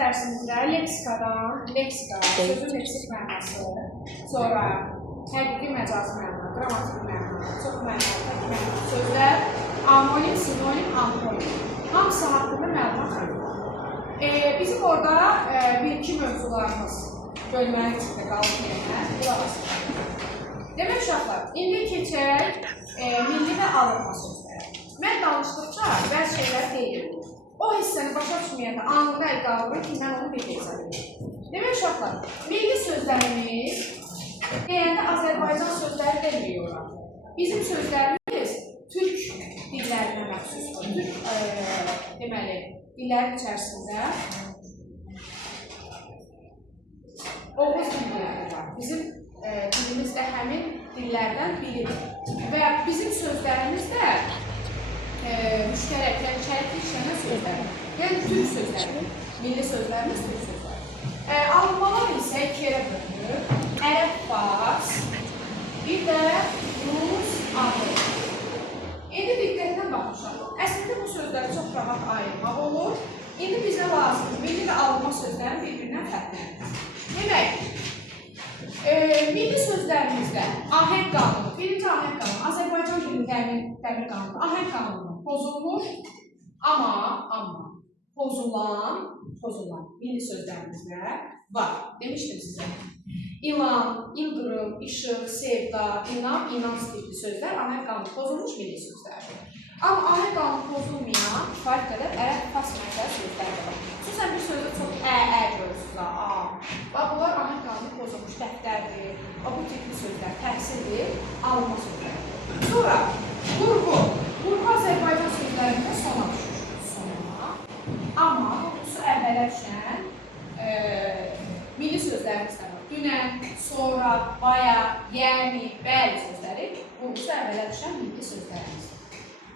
dərsimizdə leksika, sözün leksik mənası, sonra həqiqi məcazi məna, qrammatik məna, çox mənalı, tək mənalı sözlər, amonim, sinonim, antonim. Hamısı haqqında məlumat verir. Bizim orada bir-iki mövzularımız bölmənin içində qalıb yerine qulaq asılır. Demək uşaqlar, indi keçək milli və alınma sözləri. Mən danışdıqca bəzi şeylər deyil. O hissəni başa düşməyəndə anında əl qaldırır ki, mən onu bir hesab edirəm. Demək uşaqlar, milli sözlərimiz deyəndə Azərbaycan sözləri demiyorlar. Bizim sözlərimiz Türk dillərinə məxsusdur. Türk deməli, dillərin içərisində Oğuz dilləri var. Bizim dilimiz də həmin dillərdən biridir. Və bizim sözlərimiz də müştərək, yəni şərikli işlənən sözlər. Yəni Türk sözləri, milli sözlərimiz Türk sözləri. Almanlar isə iki yerə bölünür. Ərəb, fars, bir də Rus, Avropa. İndi diqqətlə baxmışam. Əslində bu sözləri çox rahat ayırmaq olur. İndi bizə lazımdır milli və alınma sözlərin bir-birindən fərqlənir. Demək, milli sözlərimizdə ahəng qanunu, birinci ahəng qanunu, Azərbaycan dilinin dəmir qanunu, ahəng qanunu pozulmuş, amma pozulan milli sözlərimizdə var. Demişdim sizə. İlan, ildırım, işıq, sevda, inam, tipli sözlər ahəng qanunu pozulmuş milli sözlərdir. Amma ahəng qanunu pozulmayan kifayət qədər ərəb, fars mənzəli sözlər var. Xüsusən bir sözdə çox görürsünüz. Bunlar ahəng qanunu pozulmuş dəftərdir, bu tipli sözlər, təhsildir, alınma sözlərdir. Sonra, qurğu Azərbaycan sözlərində sona düşür. Amma qurğusu əvvələ düşən milli sözlərimizdə var. Dünən, sonra, baya, yəni, bəli sözləri qurğusu əvvələ düşən milli sözlərimizdir.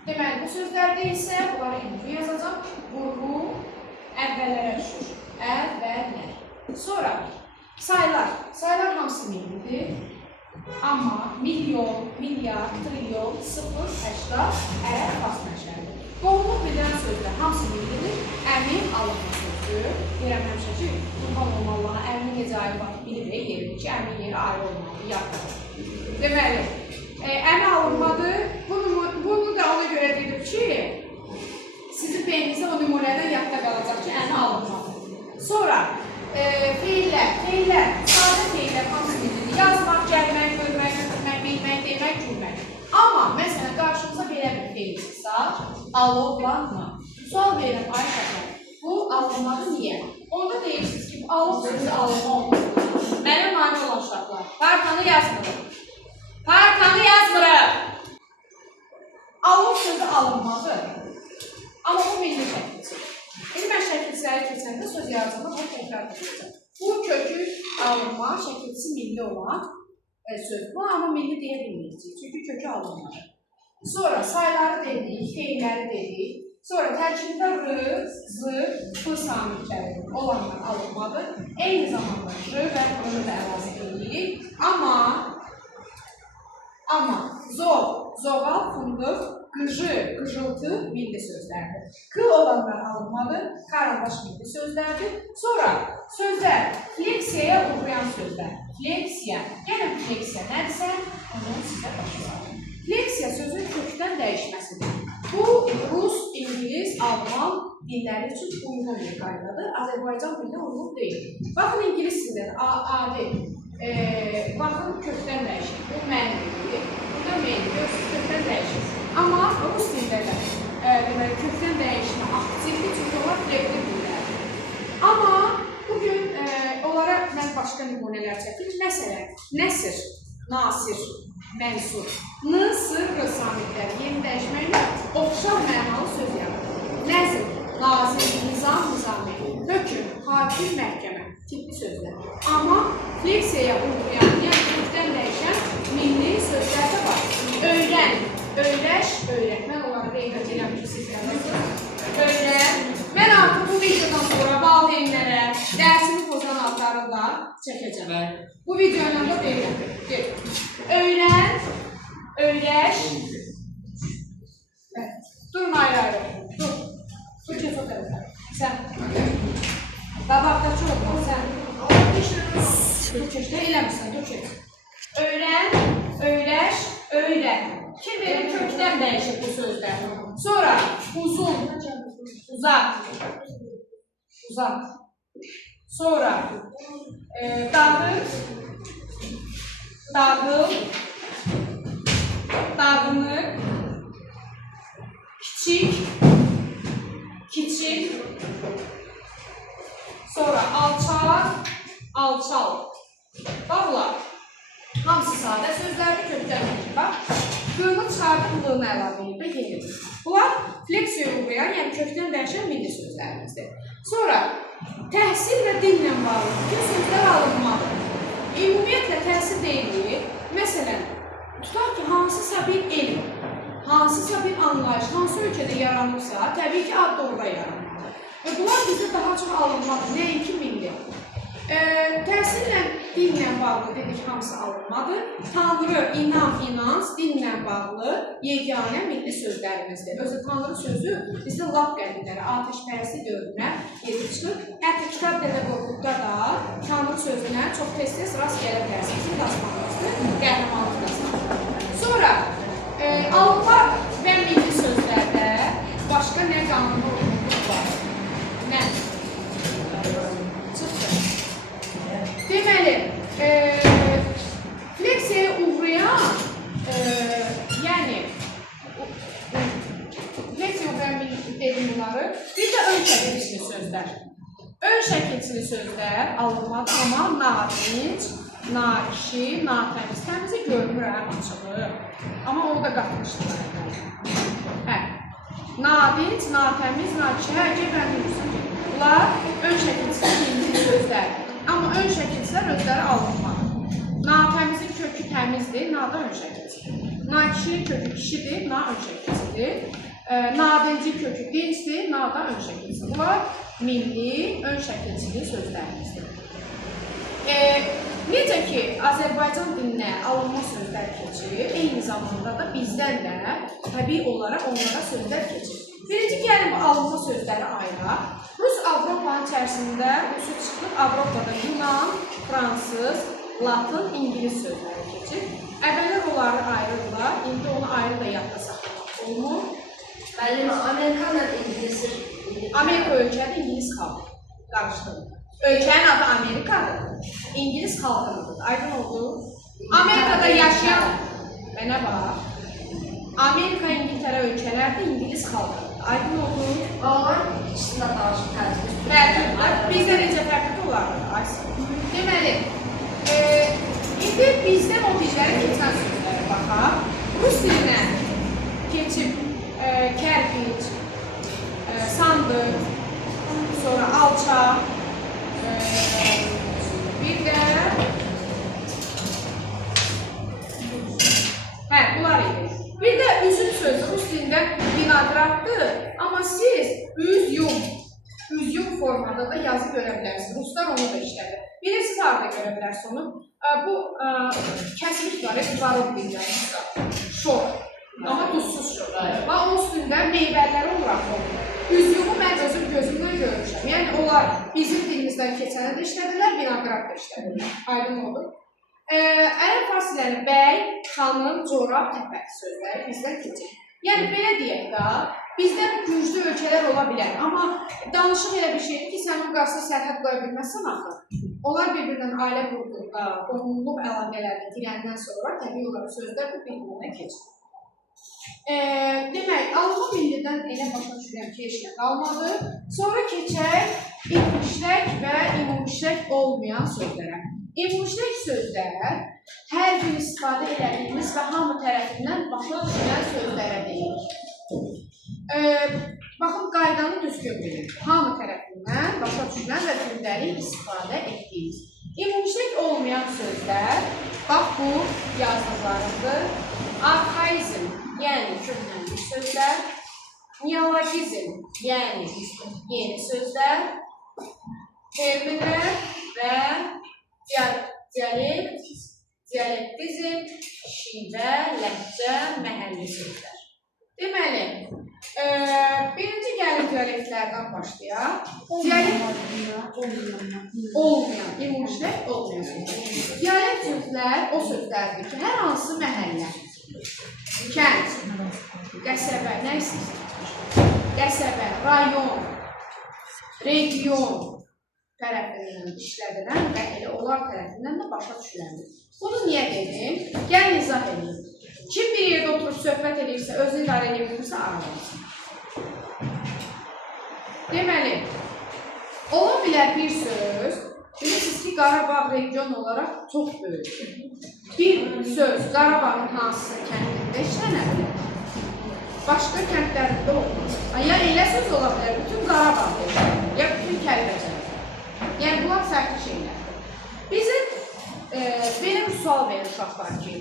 Deməli, bu sözlərdə isə bunları indi yazacaq. Qurğu əvvəllərə düşür. Əvvəllər. Sonra, saylar hamısı millidir. Amma milyon, milyar, trilyon, 0, 80, ərəb, fars mənşəlidir. Qovluq bilən sözlər hamısı millidir. Əmin, alınma sözdür. Deyirəm həmişə ki, Qurban olmalığa əmin necə ayrı var, bilir yeridir ki, əmin yeri ayrı olmalı, yaxdır. Deməli, əmin alınmadır. Bunu da ona görə dedim ki, sizin beyninizdə o nümunədən yadda qalacaq ki, əmin alınmadır. Sonra, feillər, sadə feillər hamısı millidir. Yazmaq, gəlmək, görmək, götürmək, bilmək, demək, gülmək. Amma, məsələn, qarşımıza belə bir feil çıxsa, alovlanma. Sual verirəm, ay şəkər, bu alınmadı niyə? Onda deyirsiniz ki, alov sözü alınma olmalıdır. Mənə mani olan uşaqlar, partanı yazmırım. Alov sözü alınmadır. Amma bu milli şəkilçidir. İndi mən şəkilçiləri keçəndə söz yazacağımda bunu təkrar edəcəm. Bu kökü alınma, şəkilçisi milli olan sözdür. Amma milli deyə bilməyəcəyik, çünki kökü alınmadır. Sonra sayları dedik, feilləri dedik. Sonra tərkibində r, z, f samitləri olanlar alınmadır. Eyni zamanda r və r da əlavə edirik. Amma zoğal, fındıq, qıcı, qıcıltı milli sözlərdir. K olanlar alınmadır, karandaş milli sözlərdir. Sonra sözlər, fleksiyaya uğrayan sözlər. Fleksiya, gəlin fleksiya nədirsə, onu sizə başlayalım. Fleksiya sözün kökdən dəyişməsidir. Bu, Rus, İngiliz, Alman dilləri üçün uyğun bir qaydadır. Azərbaycan dilinə uyğun deyil. Baxın, İngiliz dilində adi, baxın, kökdən dəyişir. Bu mənlidir, bu da mənlidir, kökdən dəyişir. Amma Rus dilləri, deməli, kökdən dəyişmə aktivdir, çünki onlar fleksli dillərdir. Amma bugün onlara mən başqa nümunələr çəkim. Məsələn, nəsir, nasir, mənsur, n, s, r samitləri yeni dəyişməklə oxşar mənalı söz yaradır. Nəzir, nazir, nizam, nizami, hökm, hakim, məhkəmə tipli sözlər. Amma fleksiyaya uğrayan, yəni kökdən dəyişən milli sözlər də var. Öyrən, öyrəş, öyrətmən onları qeybət edirəm ki, siz yazırsınız. Öyrən. Mən artıq bu videodan sonra valideynlərə dərsini pozan adları da çəkəcəm. Bu videoyla da deyirəm. Öyrən, öyrəş. Durun ayrı-ayrı. Dur keç o tərəfə. Sən. Qabaqdakı olma, sən. Dur keç, eləmirsən, dur keç. Öyrən, öyrəş, öyrən. Kim verir kökdən dəyişir bu sözlər. Sonra uzun, uzaq, uzaq. Sonra dağıt, dağıl, dağınıq, kiçik, kiçik. Sonra alçaq, alçal. Bağlar. Hamısı sadə sözlərdir, kökdən dəyişir. Bax, qılını çıxardı, qılını əlavə edib də yenidir. Bunlar fleksiya uğrayan, yəni kökdən dəyişən milli sözlərimizdir. Sonra təhsil və dillə bağlı bütün sözlər alınmalıdır. Ümumiyyətlə təhsil deyilir. Məsələn, tutaq ki, hansısa bir elm, hansısa bir anlayış, hansı ölkədə yaranırsa, təbii ki, ad orada yaranmalıdır. Və bunlar bizdə daha çox alınmalıdır, nəinki milli. Təhsillə, dinlə bağlı dedik, hamısı alınmadır. Tanrı, inan, inanc, dinlə bağlı yeganə milli sözlərimizdir. Özü Tanrı sözü bizdə lap qədimlərə, atəşpərəstlik dövrünə gedib çıxır. Hətta kitab Dədə Qorqudda da Tanrı sözünə çox tez-tez rast gələ bilərsiniz. Bizim dastanımızdır, qəhrəmanlıq dastanı. Sonra alınma və milli sözlərdə başqa nə qanunu olunur var? Nə? Çıxdır. Deməli, fleksiyaya uğrayan, yəni, fleksiyaya uğrayan dedim bunları, bir də ön şəkilçili sözlər. Ön şəkilçili sözlər alınmadı, amma nadinc, nakişi, natəmiz, təmizi görmürəm açığı, amma onu da qatmışdılar. Hə, nadinc, natəmiz, nakişi, hərcə bəndirsən. Bunlar ön şəkilçili sözlər. Amma ön şəkilçilər özləri alınmalı. Natəmizin kökü təmizdir, nada ön şəkilçidir. Nakişinin kökü kişidir, na ön şəkilçidir. Nadincin kökü dincdir, nada ön şəkilçidir. Bunlar milli, ön şəkilçili sözlərimizdir. Necə ki, Azərbaycan dilinə alınma sözlər keçir, eyni zamanda da bizdən də təbii olaraq onlara sözlər keçir. Birinci gəlin bu alınma sözləri ayıraq. Rus Avropanın içərisində Rusu çıxıb, Avropada Yunan, Fransız, Latın, İngilis sözləri keçir. Əvvəllər onları ayrıldılar, indi onu ayrı da yadda saxlamaq olmur. Müəllim, Amerikanla İngilizdir. Amerika ölkədir, İngilis xalqı. Qarışdırılır. Ölkənin adı Amerikadır, İngilis xalqıdır. Aydın oldu. Amerikada yaşayan, mənə bax, Amerika, İngiltərə ölkələrdir, İngilis xalqıdır. Aydın oldu. Onlar ikisində danışıq tərcih. Fərqlidir. Bizdə necə fərqli olardır? Deməli, indi bizdən o dillərə keçən sözlərə baxaq. Rus dilinə keçib kərpic, sandıq, sonra alçaq, bir də bunlar idi. Bir də üzüm sözü Rus dilində vinograddır, amma siz üz-yum formada da yazı görə bilərsiniz. Ruslar onu da işlədir. Bilirsiniz, harada görə bilərsiniz onu? Bu kəsmiş var, varov dillərində. Şor, amma duzsuz şor. Və onun üstündə meyvələri olaraq olur. Üz-yumu mən özüm gözümdən görmüşəm. Yəni, onlar bizim dilimizdən keçəni də işlədirlər, vinograd da işlədirlər. Aydın olur. Ərəb farslarının bəy, xanım, corab, təpək sözləri bizdən keçir. Yəni, belə deyək da, bizdə güclü ölkələr ola bilər. Amma danışıq elə bir şeydir ki, sən onun qarşısına sərhəd qoya bilməzsən axı. Onlar bir-birindən ailə qurduğunda, qohumluq əlaqələrini girəndən sonra təbii olaraq sözlər bu bir-birinə keçir. Demək, alınma millidən elə başa düşürəm ki, heç nə qalmadı. Sonra keçək ümumişlək və ümumişlək olmayan sözlərə. Ümumişlək sözlər hər gün istifadə edildiyimiz və hamı tərəfindən başa düşülən sözlərə deyilir. Baxın, qaydanı düzgün bilin. Hamı tərəfindən başa düşülən və gündəlik istifadə etdiyimiz. Ümumişlək olmayan sözlər, bax bu yazdıqlarımdır. Arxaizm, yəni köhnəlmiş sözlər. Neologizm, yəni yeni sözlər. Terminlər və dialektizm, şivə, ləhcə, məhəlli sözlər. Deməli, birinci gəlin dialektlərdən başlayaq. olmayan, ümumiləşdirmək olmayan sözlər. Dialekt sözlər o sözlərdir ki, hər hansı məhəllə, kənd, qəsəbə, nə istəyirsən? Qəsəbə, rayon, region tərəfindən işlədilən və elə onlar tərəfindən də başa düşüləndir. Bunu niyə dedim? Gəl izah edin. Kim bir yerdə oturub söhbət edirsə, özünü idarə edə bilirsə, aralansın. Deməli, ola bilər bir söz, bilirsiniz ki, Qarabağ region olaraq çox böyükdür. Bir söz Qarabağın hansısa kəndində işlənə bilər. Başqa kəndlərində olmaz. Ya elə söz ola bilər, bütün Qarabağda işlənir, ya bütün Kəlbəcərdə. Yəni, bunlar fərqli şeylərdir. Bizim belə bir sual verir uşaqlar ki,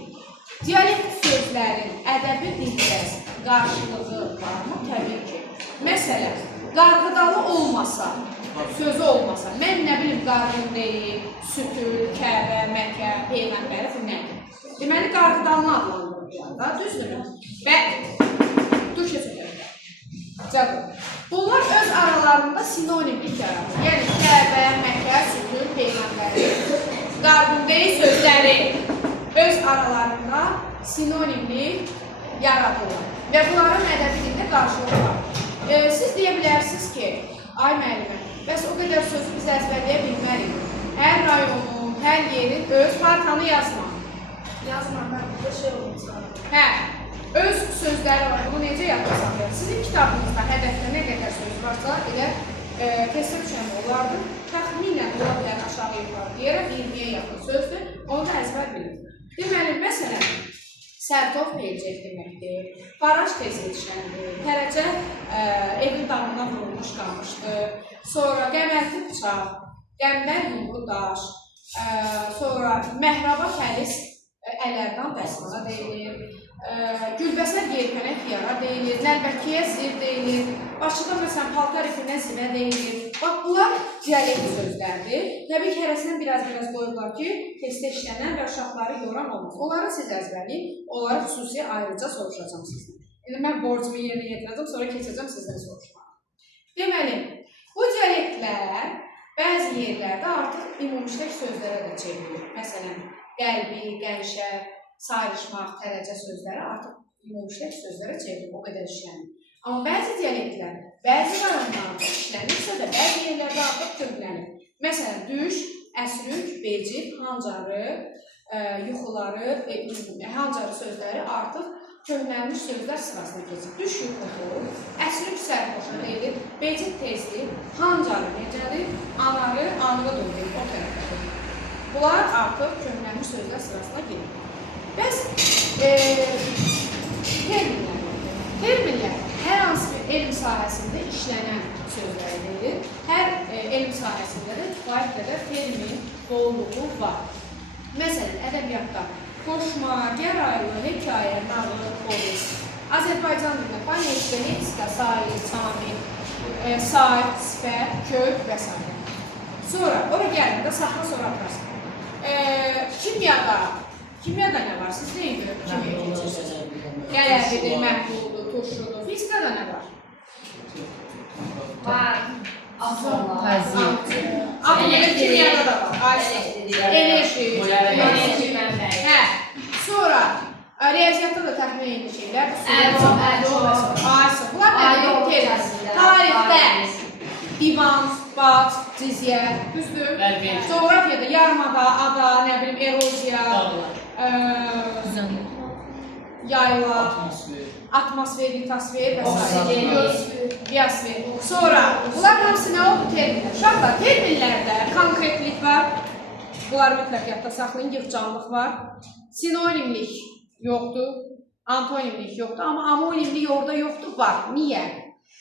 dialekt sözlərin ədəbi dildə qarşılığı varmı? Təbii ki. Məsələn, qarğıdalı olmasa, sözü olmasa, mən nə bilim, qarğın deyil, sütül, Kəbə, Məkkə, Peyğəmbəri, bu nədir? Deməli, qarğıdalını adlandırırlar da, düzdür? Və duş etməkdir. Bunlar öz aralarında sinonimlik yaradır. Yəni, Kəbə, Məkkə, sütül, Peyğəmbəri, qarğın deyil sözləri öz aralarında sinonimlik yaradırlar. Və bunların ədəbi dildə qarşılığı var. Siz deyə bilərsiniz ki, ay müəllimə, bəs o qədər sözü biz əzbərləyə bilmərik. Hər rayonun, hər yerin öz partanı yazma. Yazma, mən burada şey olmuş. Hə, öz sözləri var. Bunu necə yadda saxlayır? Sizin kitabınızda hədəfdə nə qədər söz varsa, elə testə düşən olardı. Təxminən ola bilər aşağı yuxarı deyərək 20-yə yaxın sözdür. Onu da əzbər bilir. Deməli, məsələn, sərtof peycək deməkdir, baraj tez yetişəndir, tərəcə evin damına vurulmuş qalmışdır, sonra qəmərti bıçaq, qəmbər yumru daş, sonra məhraba xəlis ələrdən bəsmana deyilir, gülbəsər yerpənək yara deyilir, nəlbəkiyə zir deyilir, Bakıda məsələn paltar ipinə zivə deyilir. Bax, bunlar dialekt sözlərdir. Təbii ki, hərəsindən biraz qoyublar ki, testdə işlənən və uşaqları yoran olmaz. Onları siz əzbərləyin, onları xüsusi ayrıca soruşacağım sizdən. Yəni, mən borcumu yerinə yetirəcəm, sonra keçəcəm sizdən soruşmağa. Deməli, bu dialektlər bəzi yerlərdə artıq ümumiləşdirək sözlərə də çevrilir. Məsələn, qəlbi, qənşə, sayrışmaq, tərəcə sözləri artıq ümumiləşdirək sözlərə çevrilir, o qədər işlənir. Amma bəzi dialektlər, bəzi rayonlarda işlənirsə də, bəzi yerlərdə artıq köklənir. Məsələn, düş, əsrük, becib, hancarı, yuxuları, hancarı sözləri artıq köhnəlmiş sözlər sırasına keçir. Düş yuxudur, əsrük sərxoşu deyilir, becib tezdir, hancarı necədir, anarı, anırı deyil, o tərəfdir. Bunlar artıq köhnəlmiş sözlər sırasına gelir. Bəs terminlər hər hansı bir elm sahəsində işlənən sözləri deyilir. Hər elm sahəsində də kifayət qədər termin bolluğu var. Məsələn, ədəbiyyatda qoşma, gəraylı, hekayə, nağıl, povest. Azərbaycan dilində fonetika, lексika, sair, samir, sair, sifət, kök və s. Sonra, ora gəlində saxla sonra aprasın. Kimyada nə var? Siz neyin görüb kimya keçirsiniz? Qələbidir, məhduldur, turşudur. Fizikada nə var? Var. Atomlar. Atomlar kimyada da var. Enerji mənbəyi. Hə. Sonra riyaziyyatda da təxmin edilir şeylər. Bunlar nədir? Tarixdə divan, bat, cizyə, düzdür? Coğrafiyada yarımada, ada, nə bilim, eroziya, yayla, atmosfer, litosfer və s. Biosfer. Sonra, bunlar hamısı nə oldu? Terminlər. Uşaqlar, terminlərdə konkretlik var. Bunları mütləq yadda saxlayın, yığcamlıq var. Sinonimlik yoxdur, antonimlik yoxdur, amma amonimlik orada yoxdur, var. Niyə?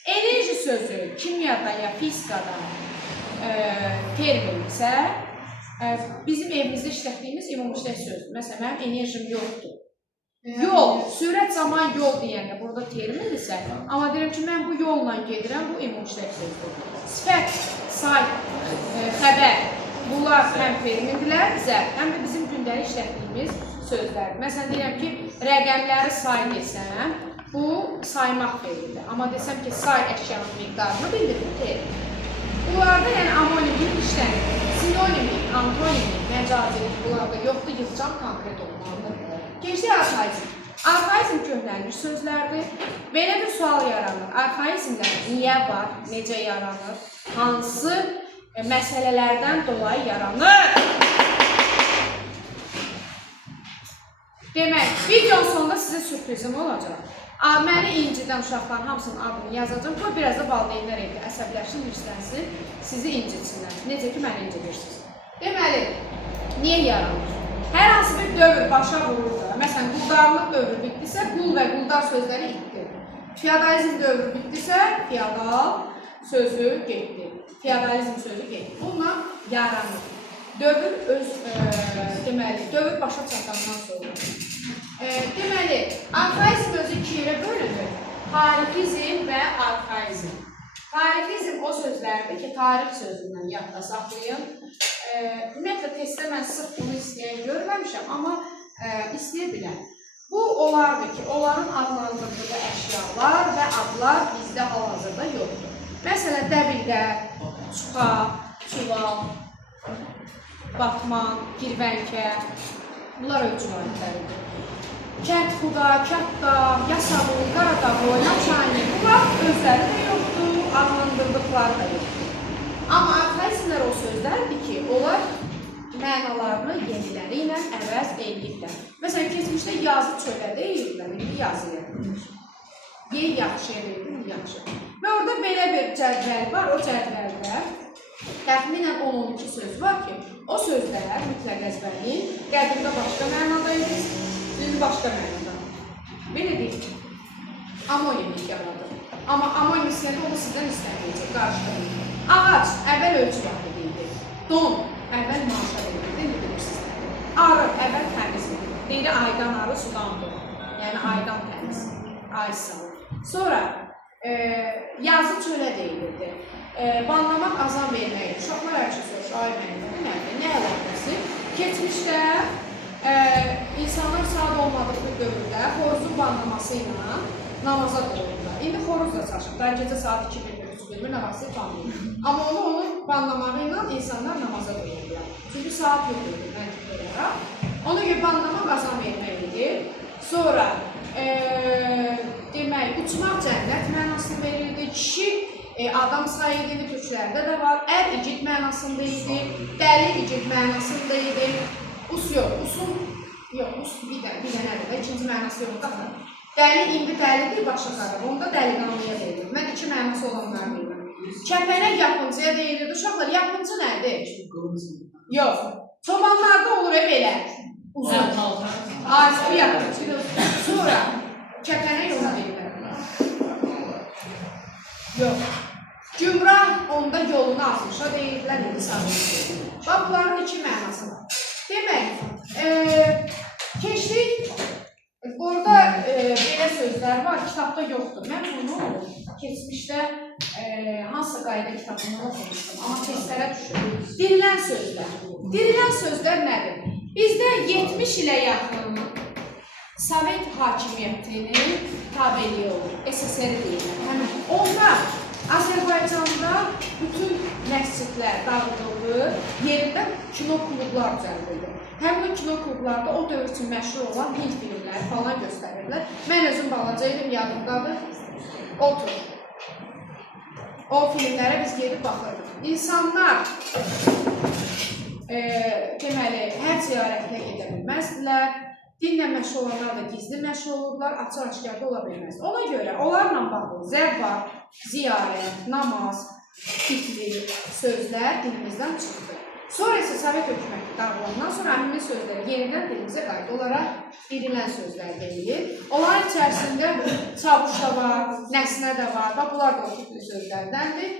Enerji sözü kimyada ya fizikada terminsə, bizim evimizdə işlətdiyimiz ümumiləşdirək sözdür. Məsələn, mənim enerjim yoxdur. Yol, sürət, zaman, yol deyəndə burada termindirsə, amma deyirəm ki, mən bu yolla gedirəm, bu ümumiləşdirək sözdür. Sifət, say, xəbər, bunlar həm termindirlər, zərb, həm də bizim gündəlik işlətdiyimiz sözlərdir. Məsələn, deyirəm ki, rəqəmləri say desəm, bu saymaq feilidir. Amma desəm ki, say əşyanın miqdarını bildirir, termin. Bunlarda yəni amonimlik işlənir. antonimi, məcazilik bunlarda yoxdur, yığcam konkret olmalıdır. Keçdik arxaizm. Arxaizm köhnəlmiş sözlərdir. Belə bir sual yaranır. Arxaizmlər niyə var, necə yaranır, hansı məsələlərdən dolayı yaranır? Demək, videonun sonunda sizə sürprizim olacaq. Məni incidən uşaqların hamısının adını yazacağım. Qoy biraz da valideynlər evdə əsəbləşsin, hirslənsin, sizi incitsinlər. Necə ki, məni incitirsiniz. Deməli, niyə yaranır? Hər hansı bir dövr başa vurur da. Məsələn, quldarlıq dövrü bitdisə, qul və quldar sözləri itdi. Feodalizm dövrü bitdisə, feodal sözü getdi. Feodalizm sözü getdi. Bununla yaranır. Dövr deməli, dövr başa çatandan sonra. Deməli, arxaizm özü ikiyə bölünür. Tarixizm və arxaizm. Tarixizm o sözlərdir ki, tarix sözündən yadda saxlayın. Ümumiyyətlə, testdə mən sırf bunu istəyən görməmişəm, amma istəyə biləm. Bu, olardır ki, onların adlandırdığı əşyalar və adlar bizdə hal-hazırda yoxdur. Məsələn, dəbildə, çuxa, çuval, batman, girvənkə, bunlar ölçü aidləridir. Kəndxuda, kətda, yasavul, qaradavoy, naçayni, bunlar özləri də yoxdur, adlandırdıqları da yoxdur. Amma arxaizmlər o sözlərdir ki, onlar mənalarını yeniləri ilə əvəz edirlər. Məsələn, keçmişdə yazı çölə deyirlər, indi yazıya. Yer yaxşıya verir, yaxşı. Və orada belə bir cədvəl var, o cədvəldə təxminən 10-12 söz var ki, o sözlər mütləq əzbərin, qədimdə başqa mənada edir, indi başqa mənada. Belə deyil. Amonimlik yaradır. Amma amonim istəyəndə onu sizdən istəməyəcək, qarşılayın. Ağac, əvvəl ölçü vahidiydi. Don, əvvəl maaşa verildi, indi bilirsiniz. Arı, əvvəl təmizdir. Deyir, aydan arı, sudan don. Yəni, aydan təmiz, ay salır. Sonra, yazı çölə deyilirdi. Banlamaq, azam vermək. Uşaqlar ərçi soruşu, ay mənimdir, nədir, nə əlaqəsi? Keçmişdə, insanlar saat olmadığı bir dövrdə xoruzun banlaması ilə namaza qoyurlar. İndi xoruz da çaşır. Daha gecə saat 2-1-3-1 namazı tanıyır. Amma onu banlamağı ilə insanlar namaza qoyurlar. Çünki saat yoxdur, məntiq olaraq. Ona görə banlamaq azam verməkdir. Sonra, demək, uçmaq cənnət mənasını verirdi. Kişi, adam sayıdıydı, türklərdə də var. Ər igid mənasında idi. Dəli igid mənasında idi. Us yox, usun, yox, us bir dənədir də, ikinci mənası yoxdur. Dəli, indi dəlidir, başa qarab, onda dəliqanlıya deyilir. Mən iki mənası olanlar deyirəm. Kəpənək yapıncıya deyilir. Uşaqlar, yapıncı nədir? Yox, çobanlarda olur belə. Uzun. Arzu yapıncı. Sonra, kəpənək onu deyirlər. Yox. Gümrah onda yolunu azmışa deyirlər, indi sanırlar. Bax, bunların iki mənası var. Demək, keçdik. Orada belə sözlər var, kitabda yoxdur. Mən bunu keçmişdə hansısa qayda kitabından oxumuşdum, amma testlərə düşür. Dirilən sözlər. Dirilən sözlər nədir? Bizdə 70 ilə yaxın Sovet hakimiyyətinin tabeliyi olur, SSR deyirlər. Onlar Azərbaycanda bütün məscidlər dağıdıldı, yerində kino klublar düzəldildi. Həmin kino klublarda o dövr üçün məşhur olan Hind filmləri falan göstərirlər. Mən özüm balaca idim, yadımdadır. Otur. O filmlərə biz gedib baxırdıq. İnsanlar deməli, hər ziyarətlə gedə bilməzdilər. Dinlə məşğul olanlar da gizli məşğul olurlar, açıq-aşkarda ola bilməz. Ona görə onlarla bağlı zəvvar, ziyarət, namaz, fitri sözlər dilimizdən çıxdı. Sonra isə Sovet hökuməti dağılandan sonra həmin sözlər yenidən dilimizə qayıdı olaraq dirilən sözlər deyilir. Onların içərisində çavuşda var, nəsnə də var, bunlar da o tipli sözlərdəndir.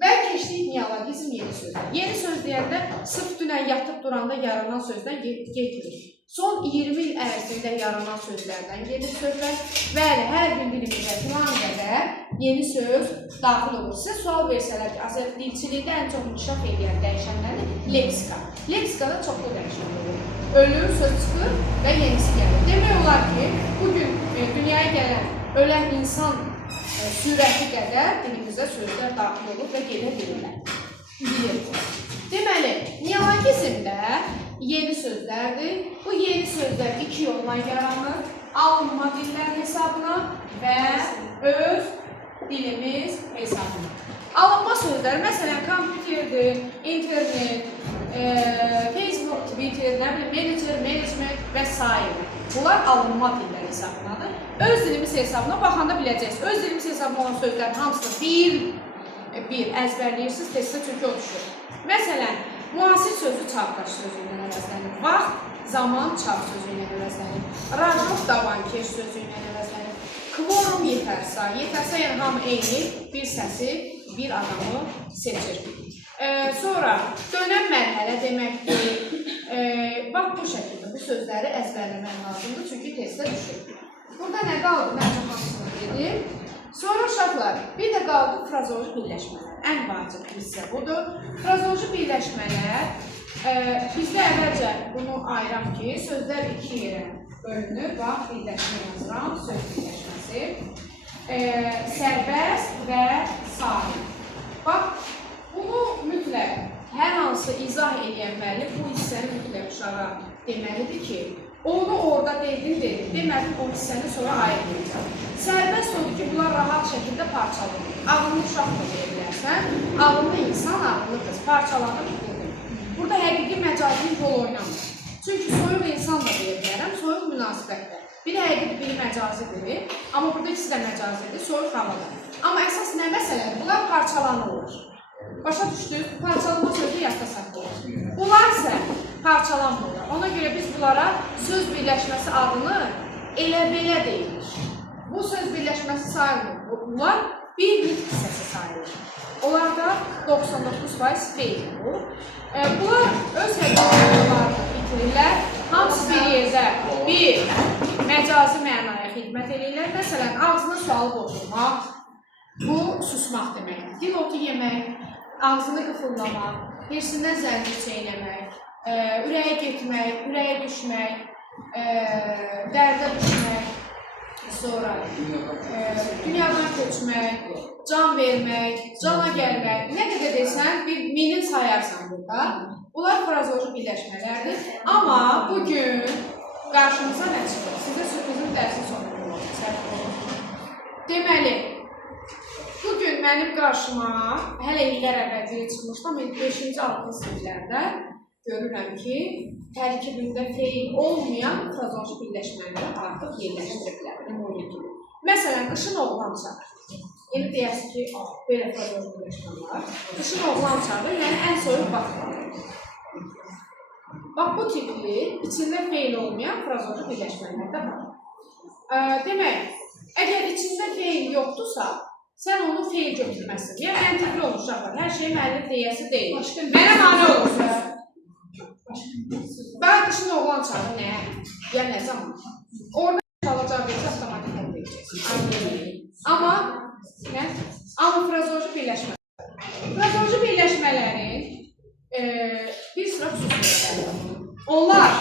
Və keçdik neologizm yeni sözlər. Yeni söz deyəndə sırf dünən yatıb duranda yaranan sözdən getirir. Son 20 il ərzində yaranan sözlərdən gedir sözlər. Bəli, hər gün dilimizə filan qədər yeni söz daxil olur. Sizə sual versələr ki, Azər dilçilikdə ən çox inkişaf edən dəyişənlərdir leksika. Leksikada çoxlu dəyişən olur. Ölür, söz çıxır və yenisi gəlir. Demək olar ki, bugün dünyaya gələn, ölən insan sürəti qədər dilimizə sözlər daxil olur və gedə bilirlər. Deməli, neologizm Lingvizm də yeni sözlərdir. Bu yeni sözlər iki yolla yaranır. Alınma dillər hesabına və öz dilimiz hesabına. Alınma sözlər, məsələn, kompüterdir, internet, Facebook, Twitter, nə bilim, manager, management və s. Bunlar alınma dillər hesabınadır. Öz dilimiz hesabına baxanda biləcəksiniz. Öz dilimiz hesabına olan sözlərin hamısını bir əzbərləyirsiniz, testdə çünki o düşür. Məsələn, müasir sözü çağdaş sözü ilə əvəzlənir. Vaxt, zaman çağ sözü ilə əvəzlənir. Rajov davankeş sözü ilə əvəzlənir. Kvorum yetərsə, yəni hamı eyni bir səsi, bir adamı seçir. Sonra dönəm mərhələ deməkdir. Bax bu şəkildə bu sözləri əzbərləmək lazımdır, çünki testdə düşür. Burada nə qaldı? Məncə hamısını dedim. Sonra uşaqlar, bir də qaldı frazoloji birləşmələr. Ən vacib hissə budur. Frazoloji birləşmələr, bizdə əvvəlcə bunu ayıraq ki, sözlər iki yerə bölünür. Bax, birləşmə yazıram, söz birləşməsi. Sərbəst və sahib. Bax, bunu mütləq hər hansı izah edən müəllim bu hissəni mütləq uşağa deməlidir ki, onu orada dedim, demədim o hissəni sonra ayırmayacaq. Sərbəst odur ki, bunlar rahat şəkildə parçalanır. Ağıllı uşaq da deyə bilərsən, ağıllı insan, ağıllı qız parçalanır dedim. Burada həqiqi məcazi rol oynamır. Çünki soyuq insan da deyə bilərəm, soyuq münasibətdə. Biri həqiqi, biri məcazidir, amma burada ikisi də məcazidir, soyuq havada. Amma əsas nə məsələdir? Bunlar parçalanırlar. Başa düşdük, parçalama sözü yadda saxlayır. Bunlar isə parçalanmırlar. Ona görə biz bunlara söz birləşməsi adını elə belə deyilir. Bu söz birləşməsi sayılmır. Bunlar bir nitq hissəsi sayılır. Onlarda 99% feildir bu. Bunlar öz həqiqətlərini bitirirlər. Hamısı bir yerdə bir məcazi mənaya xidmət edirlər. Məsələn, ağzına sualıb oturmaq, bu susmaq deməkdir. Dil otu yemək, ağzını qıfıldamaq, hirsindən zəncir çeynəmək, ürəyə getmək, ürəyə düşmək, dərdə düşmək, sonra dünyadan köçmək, can vermək, cana gəlmək, nə qədər desən, bir minin sayarsan burada. Bunlar frazoloji birləşmələrdir. Amma bugün qarşımıza nə çıxır? Sizə sürprizin dərsi sonunda olacaq. Deməli, bugün mənim qarşıma hələ illər əvvəlcəyə çıxmışdım, 5-ci, 6-cı siniflərdə görürəm ki, tərkibində feil olmayan frazoloji birləşmələri artıq yerləşdiriblər. Məsələn, qışın oğlan çağı. Yəni deyəsi ki, belə frazoloji birləşmə var. Qışın oğlan çağı, yəni ən soyuq vaxtlar. Bax, bu tipli, içində feil olmayan frazoloji birləşmələr də var. Demək, əgər içində feil yoxdursa, sən onu feil götürməzsin. Yəni, məntiqli olmuşlar. Hər şey müəllim deyəsi deyil. Mənə mane olursunuz. Bəli, qışın oğlan çağı nə? Ya nə zaman? Orada alacaq deyəcək, avtomatik onu deyəcək. Amma frazoloji birləşmə. Frazoloji birləşmələrin bir sıra xüsusiyyətləri var.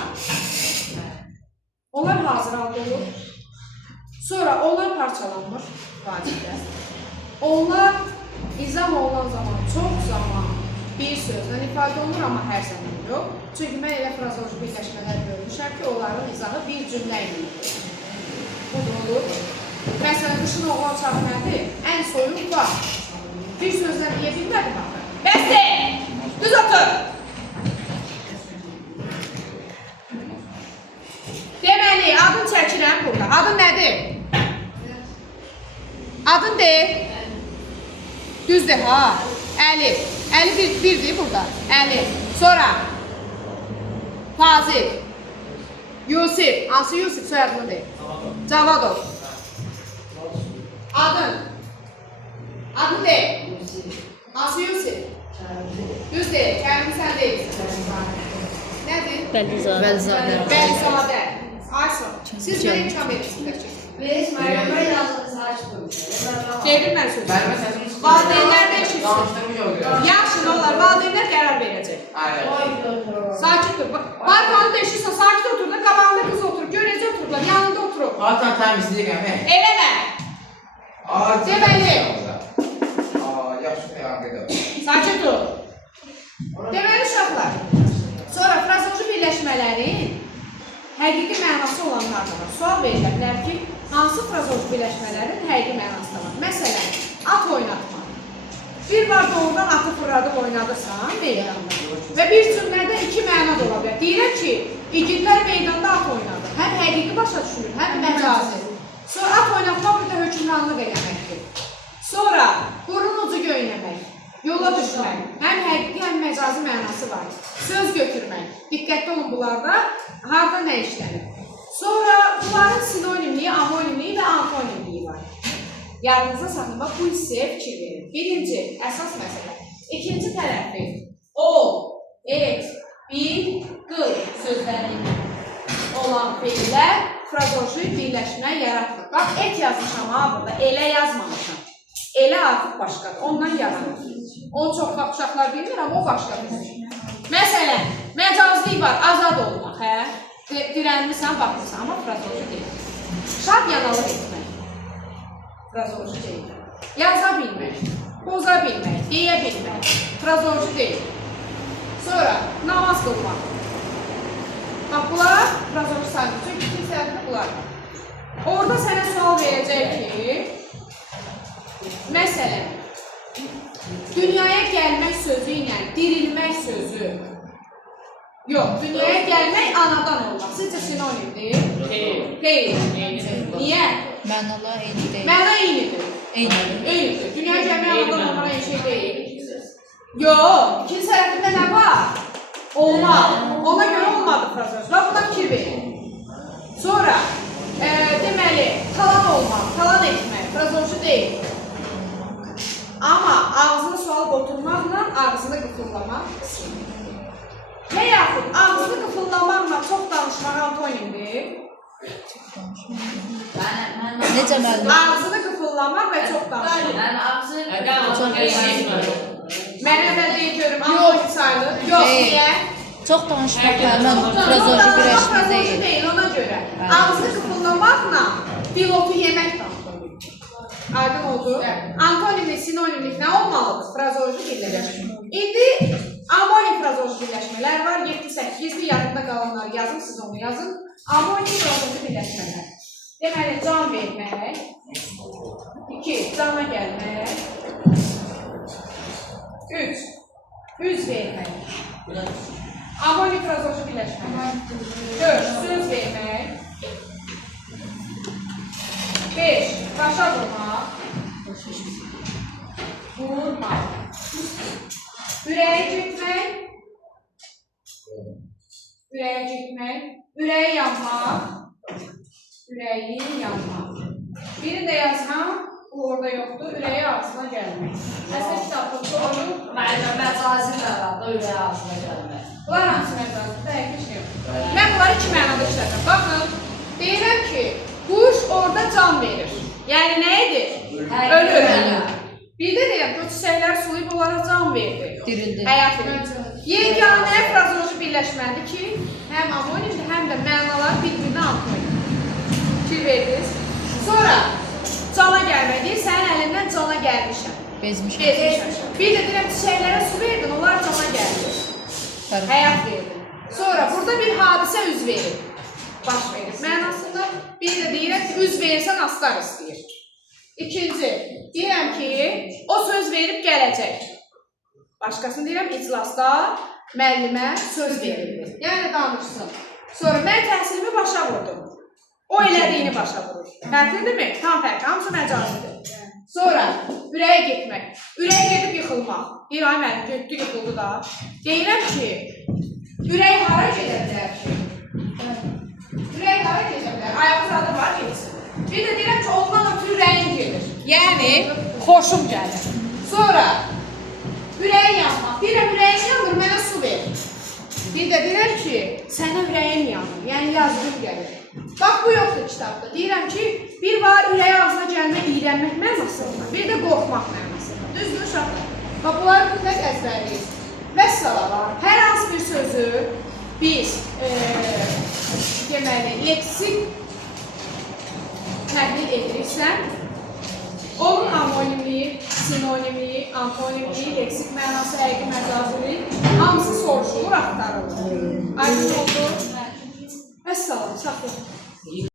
Onlar hazır halda olur. Sonra onlar parçalanmır vacibdə. Onlar izah olunan zaman, çox zaman bir sözlə ifadə olunur, amma hər zaman yox. Çünki mən elə frazoloji birləşmələr görmüşəm ki, onların izahı bir cümlə ilə olur. Bu da olur. Məsələn, qışın oğlan çağı nədir? Ən soyuq vaxt. Bir sözlə deyə bilmədim axı. Bəsdir! Düz otur! Deməli, adın çəkirəm burada. Adın nədir? Adın de. Düzdür, ha? Əlif. Əlif birdir burada. Əlif. Sonra. Fazil. Yusif. Hansı Yusif soyadını de. Cavadov. Adın. Adın de. Hansı Yusif? Düz de. Kərim sən deyilsin. Nədir? Bəlizadə. Aysun. Siz mənə imkan verirsiniz. Biz Məryəmə yazdığınız açdıq. Dedim mən sözü. Valideynlər də eşitsin. Yaxşı, nə olar? Valideynlər qərar verəcək. Sakit dur. Balkonda eşitsin, sakit otur da, qabağında qız otur, görəcək otururlar, yanında oturur. Zaten təmizlik əmək. Eləmə. Deməli. Yaxşı, yaxşı. Sakit dur. Deməli uşaqlar. birləşmələrin həqiqi mənası olanlar da var. Sual verilə bilər ki, hansı frazoji birləşmələrin həqiqi mənası da var? Məsələn, at oynatmaq. Bir var doğrudan atı fırladıb oynadırsan meydanda. Və bir cümlədə iki məna da ola bilər. Deyirək ki, igidlər meydanda at oynadı. Həm həqiqi başa düşülür, həm məcazi. Sonra at oynatmaq bir də hökmranlıq eləməkdir. Sonra burun ucu göynəmək, yola düşmək. Həm həqiqi, həm məcazi mənası var. Söz götürmək. Diqqətli olun bunlarda. Harada nə işlənir? Sonra bunların sinonimliyi, amonimliyi və antonimliyi var. Yadınızda saxlamaq bu hissəyə fikir verin. Birinci, əsas məsələ. İkinci tərəfi ol, et, bil, qıl sözlərindən olan feillər frazoji birləşmə yaratmır. Bax, et yazmışam ha burada, elə yazmamışam. Elə artıq başqadır, ondan yaranır. Onu çox uşaqlar bilmir, amma o başqadır. Məsələn, məcazlik var, azad olmaq, hə? Dirənmirsən, baxırsan, amma frazoji deyil. Şad yanalıq etmək. Frazoji deyil. Yaza bilmək, poza bilmək, deyə bilmək. Frazoji deyil. Sonra namaz qılmaq. Bax, bunlar frazoji sayılır. Çünki ikinci səhətdə bunlar. Orada sənə sual verəcək ki, məsələn, dünyaya gəlmək sözü ilə dirilmək sözü. Yox, dünyaya gəlmək anadan olmaq. Sizcə sinonimdir? Deyil. Niyə? Mənalar eyni deyil. Məna eynidir. Eynidir. Dünyaya gəlmək anadan olmağa eyni şey deyil. Yox, ikinci səhətində nə var? Olmaq. Ona görə olmadı frazoji. Bax, buna fikir verin. Sonra, deməli, talan olmaq, talan etmək, frazoji deyil. Amma ağzını sualıb oturmaqla ağzını qıfırlamaq və yaxud ağzını qıfırlamaqla çox danışmaq antonimdir. Necə müəllim? Ağzını qıfırlamaq və çox danışmaq. Mən əvvəl deyib görüm, antonim sayılır. Yox, niyə? Çox danışmaq müəllim, frazoji birləşmə deyil. Ona görə. Ağzını qıfırlamaqla pilotu yemək də antonim. Aydın oldu. Antonimli, sinonimlik nə olmalıdır? Frazoji birləşmə. İndi amonim frazoji birləşmələr var. 7-8-li yadında qalanlar yazın, siz onu yazın. Amonim frazoji birləşmələr. Deməli, can vermək. 2. Cana gəlmək. 3. Üz vermək. Amonim frazoji birləşmələr. 4. Söz vermək. 5. Başa vurmaq. Vurmaq. Ürəyə getmək. Ürəyə getmək. Ürəyi yanmaq. Ürəyi yanmaq. Biri də yazsam, bu orada yoxdur. Ürəyi ağzına gəlmək. Əsas kitabda doğru. Məcazi mənada ürəyi ağzına gəlmək. Bunlar hansı məcazidir? Dəqiq bir şey yox. Mən bunları iki mənada işlədim. Baxın, deyirəm ki, quş orada can verir. Yəni nə edir? Ölür. Bir də deyirəm ki, o çiçəklər sulayıb onlara can verdi. Dirildi. Həyat verir. Yeganə frazoji birləşmədir ki, həm amonimdir, həm də mənalar bir-birinə antonimdir. Fikir verdiniz. Sonra cana gəlmək deyir, sənin əlindən cana gəlmişəm. Bezmişəm. Bir də deyirəm çiçəklərə su verdin, onlar cana gəldi. Həyat verdin. Sonra burada bir hadisə üz verir. Baş verir. Mənasında bir də deyirəm ki, üz verirsən aslar istəyir. İkinci, deyirəm ki, o söz verib gələcək. Başqasını deyirəm, iclasda müəllimə söz verildi. Yəni danışsın. Sonra mən təhsilimi başa vurdum. O elədiyini başa vurur. Fərqlidirmi? Tam fərqli. Hamısı məcazidir. Sonra ürəyə getmək. Ürəyə gedib yıxılmaq. Deyir, ay mənim, götdü, yıxıldı da. Deyirəm ki, ürək hara gedə bilər ki? Ürək hara gedə bilər? Ayaqzadı var, getsin. Bir də deyirəm ki, ondan ötürü ürəyin gedir. Yəni, xoşum gəlir. Sonra ürəyin yanmaq. Deyirəm, ürəyin yanır, mənə su ver. Bir də deyirəm ki, sənə ürəyin yanır. Yəni, yazdım gəlir. Bax, bu yoxdur kitabda. Deyirəm ki, bir var ürəyi ağzına gəlmək, iyrənmək mənasında, bir də qorxmaq mənasında. Düzdür, uşaqlar? Bax, bunları mütləq əzbərləyiz. Vəssalalar, hər hansı bir sözü biz deməli, leksik təhlil ediriksə, onun amonimliyi, sinonimliyi, antonimliyi, leksik mənası, həqiqi məcaziliyi hamısı soruşulur, axtarılır. Aydın oldu. Əssalam, sağ olun.